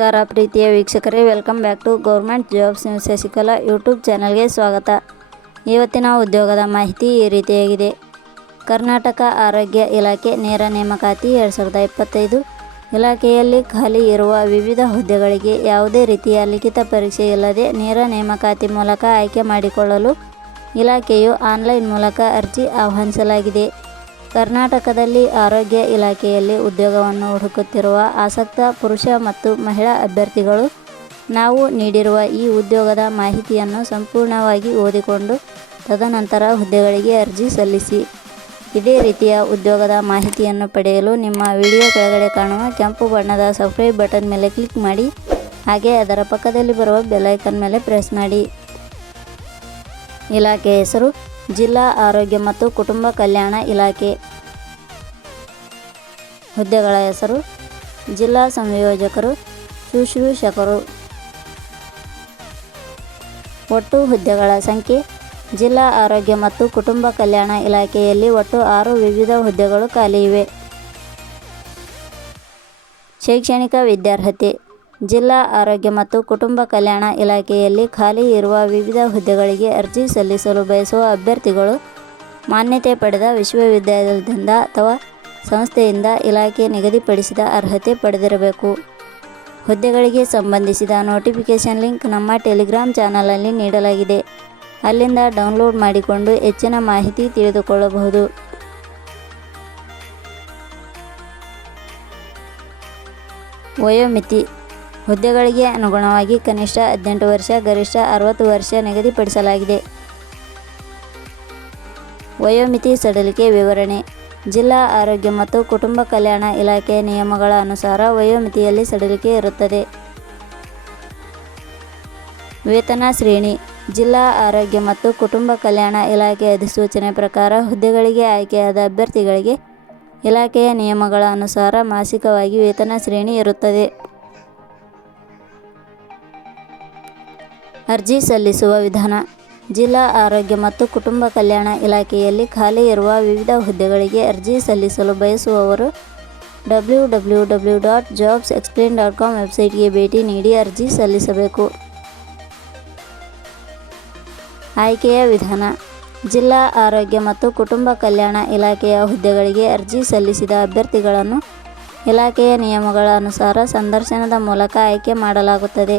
ನಮಸ್ಕಾರ ಪ್ರೀತಿಯ ವೀಕ್ಷಕರೇ welcome back to government jobs news Shashikala YouTube ಚಾನಲ್ಗೆ ಸ್ವಾಗತ. ಇವತ್ತಿನ ಉದ್ಯೋಗದ ಮಾಹಿತಿ ಈ ರೀತಿಯಾಗಿದೆ. ಕರ್ನಾಟಕ ಆರೋಗ್ಯ ಇಲಾಖೆ ನೇರ ನೇಮಕಾತಿ ಎರಡು ಸಾವಿರದ ಇಪ್ಪತ್ತೈದು ಇಲಾಖೆಯಲ್ಲಿ ಖಾಲಿ ಇರುವ ವಿವಿಧ ಹುದ್ದೆಗಳಿಗೆ ಯಾವುದೇ ರೀತಿಯ ಲಿಖಿತ ಪರೀಕ್ಷೆ ಇಲ್ಲದೆ ನೇರ ನೇಮಕಾತಿ ಮೂಲಕ ಆಯ್ಕೆ ಮಾಡಿಕೊಳ್ಳಲು ಇಲಾಖೆಯು ಆನ್ಲೈನ್ ಮೂಲಕ ಅರ್ಜಿ ಆಹ್ವಾನಿಸಲಾಗಿದೆ. ಕರ್ನಾಟಕದಲ್ಲಿ ಆರೋಗ್ಯ ಇಲಾಖೆಯಲ್ಲಿ ಉದ್ಯೋಗವನ್ನು ಹುಡುಕುತ್ತಿರುವ ಆಸಕ್ತ ಪುರುಷ ಮತ್ತು ಮಹಿಳಾ ಅಭ್ಯರ್ಥಿಗಳು, ನಾವು ನೀಡಿರುವ ಈ ಉದ್ಯೋಗದ ಮಾಹಿತಿಯನ್ನು ಸಂಪೂರ್ಣವಾಗಿ ಓದಿಕೊಂಡು ತದನಂತರ ಹುದ್ದೆಗಳಿಗೆ ಅರ್ಜಿ ಸಲ್ಲಿಸಿ. ಇದೇ ರೀತಿಯ ಉದ್ಯೋಗದ ಮಾಹಿತಿಯನ್ನು ಪಡೆಯಲು ನಿಮ್ಮ ವಿಡಿಯೋ ಕೆಳಗಡೆ ಕಾಣುವ ಕೆಂಪು ಬಣ್ಣದ ಸಬ್ಸ್ಕ್ರೈಬ್ ಬಟನ್ ಮೇಲೆ ಕ್ಲಿಕ್ ಮಾಡಿ, ಹಾಗೆ ಅದರ ಪಕ್ಕದಲ್ಲಿ ಬರುವ ಬೆಲ್ಲೈಕನ್ ಮೇಲೆ ಪ್ರೆಸ್ ಮಾಡಿ. ಇಲಾಖೆ ಹೆಸರು ಜಿಲ್ಲಾ ಆರೋಗ್ಯ ಮತ್ತು ಕುಟುಂಬ ಕಲ್ಯಾಣ ಇಲಾಖೆ ಹುದ್ದೆಗಳ ಹೆಸರು ಜಿಲ್ಲಾ ಸಂಯೋಜಕರು, ಶುಶ್ರೂಷಕರು. ಒಟ್ಟು ಹುದ್ದೆಗಳ ಸಂಖ್ಯೆ ಜಿಲ್ಲಾ ಆರೋಗ್ಯ ಮತ್ತು ಕುಟುಂಬ ಕಲ್ಯಾಣ ಇಲಾಖೆಯಲ್ಲಿ ಒಟ್ಟು ಆರು ವಿವಿಧ ಹುದ್ದೆಗಳು ಖಾಲಿ ಇವೆ. ಶೈಕ್ಷಣಿಕ ವಿದ್ಯಾರ್ಹತೆ ಜಿಲ್ಲಾ ಆರೋಗ್ಯ ಮತ್ತು ಕುಟುಂಬ ಕಲ್ಯಾಣ ಇಲಾಖೆಯಲ್ಲಿ ಖಾಲಿ ಇರುವ ವಿವಿಧ ಹುದ್ದೆಗಳಿಗೆ ಅರ್ಜಿ ಸಲ್ಲಿಸಲು ಬಯಸುವ ಅಭ್ಯರ್ಥಿಗಳು ಮಾನ್ಯತೆ ಪಡೆದ ವಿಶ್ವವಿದ್ಯಾಲಯದಿಂದ ಅಥವಾ ಸಂಸ್ಥೆಯಿಂದ ಇಲಾಖೆ ನಿಗದಿಪಡಿಸಿದ ಅರ್ಹತೆ ಪಡೆದಿರಬೇಕು. ಹುದ್ದೆಗಳಿಗೆ ಸಂಬಂಧಿಸಿದ ನೋಟಿಫಿಕೇಷನ್ ಲಿಂಕ್ ನಮ್ಮ ಟೆಲಿಗ್ರಾಮ್ ಚಾನಲಲ್ಲಿ ನೀಡಲಾಗಿದೆ. ಅಲ್ಲಿಂದ ಡೌನ್ಲೋಡ್ ಮಾಡಿಕೊಂಡು ಹೆಚ್ಚಿನ ಮಾಹಿತಿ ತಿಳಿದುಕೊಳ್ಳಬಹುದು. ವಯೋಮಿತಿ ಹುದ್ದೆಗಳಿಗೆ ಅನುಗುಣವಾಗಿ ಕನಿಷ್ಠ ಹದಿನೆಂಟು ವರ್ಷ, ಗರಿಷ್ಠ ಅರವತ್ತು ವರ್ಷ ನಿಗದಿಪಡಿಸಲಾಗಿದೆ ವಯೋಮಿತಿ ಸಡಿಲಿಕೆ ವಿವರಣೆ. ಜಿಲ್ಲಾ ಆರೋಗ್ಯ ಮತ್ತು ಕುಟುಂಬ ಕಲ್ಯಾಣ ಇಲಾಖೆಯ ನಿಯಮಗಳ ಅನುಸಾರ ವಯೋಮಿತಿಯಲ್ಲಿ ಸಡಿಲಿಕೆ ಇರುತ್ತದೆ. ವೇತನ ಶ್ರೇಣಿ. ಜಿಲ್ಲಾ ಆರೋಗ್ಯ ಮತ್ತು ಕುಟುಂಬ ಕಲ್ಯಾಣ ಇಲಾಖೆ ಅಧಿಸೂಚನೆ ಪ್ರಕಾರ ಹುದ್ದೆಗಳಿಗೆ ಆಯ್ಕೆಯಾದ ಅಭ್ಯರ್ಥಿಗಳಿಗೆ ಇಲಾಖೆಯ ನಿಯಮಗಳ ಅನುಸಾರ ಮಾಸಿಕವಾಗಿ ವೇತನ ಶ್ರೇಣಿ ಇರುತ್ತದೆ. ಅರ್ಜಿ ಸಲ್ಲಿಸುವ ವಿಧಾನ. ಜಿಲ್ಲಾ ಆರೋಗ್ಯ ಮತ್ತು ಕುಟುಂಬ ಕಲ್ಯಾಣ ಇಲಾಖೆಯಲ್ಲಿ ಖಾಲಿ ಇರುವ ವಿವಿಧ ಹುದ್ದೆಗಳಿಗೆ ಅರ್ಜಿ ಸಲ್ಲಿಸಲು ಬಯಸುವವರು W W W dot jobs explain dot com ವೆಬ್ಸೈಟ್ಗೆ ಭೇಟಿ ನೀಡಿ ಅರ್ಜಿ ಸಲ್ಲಿಸಬೇಕು. ಆಯ್ಕೆಯ ವಿಧಾನ. ಜಿಲ್ಲಾ ಆರೋಗ್ಯ ಮತ್ತು ಕುಟುಂಬ ಕಲ್ಯಾಣ ಇಲಾಖೆಯ ಹುದ್ದೆಗಳಿಗೆ ಅರ್ಜಿ ಸಲ್ಲಿಸಿದ ಅಭ್ಯರ್ಥಿಗಳನ್ನು ಇಲಾಖೆಯ ನಿಯಮಗಳ ಅನುಸಾರ ಸಂದರ್ಶನದ ಮೂಲಕ ಆಯ್ಕೆ ಮಾಡಲಾಗುತ್ತದೆ.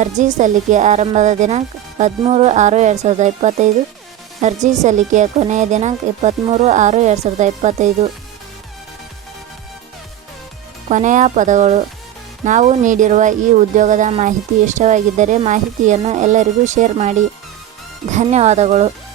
ಅರ್ಜಿ ಸಲ್ಲಿಕೆ ಆರಂಭದ ದಿನಾಂಕ ಹದಿಮೂರು ಆರು ಎರಡು ಸಾವಿರದ ಇಪ್ಪತ್ತೈದು. ಅರ್ಜಿ ಸಲ್ಲಿಕೆಯ ಕೊನೆಯ ದಿನಾಂಕ ಇಪ್ಪತ್ತ್ಮೂರು ಆರು ಎರಡು ಸಾವಿರದ ಇಪ್ಪತ್ತೈದು. ಕೊನೆಯ ಪದಗಳು. ನಾವು ನೀಡಿರುವ ಈ ಉದ್ಯೋಗದ ಮಾಹಿತಿ ಇಷ್ಟವಾಗಿದ್ದರೆ ಮಾಹಿತಿಯನ್ನು ಎಲ್ಲರಿಗೂ ಶೇರ್ ಮಾಡಿ. ಧನ್ಯವಾದಗಳು.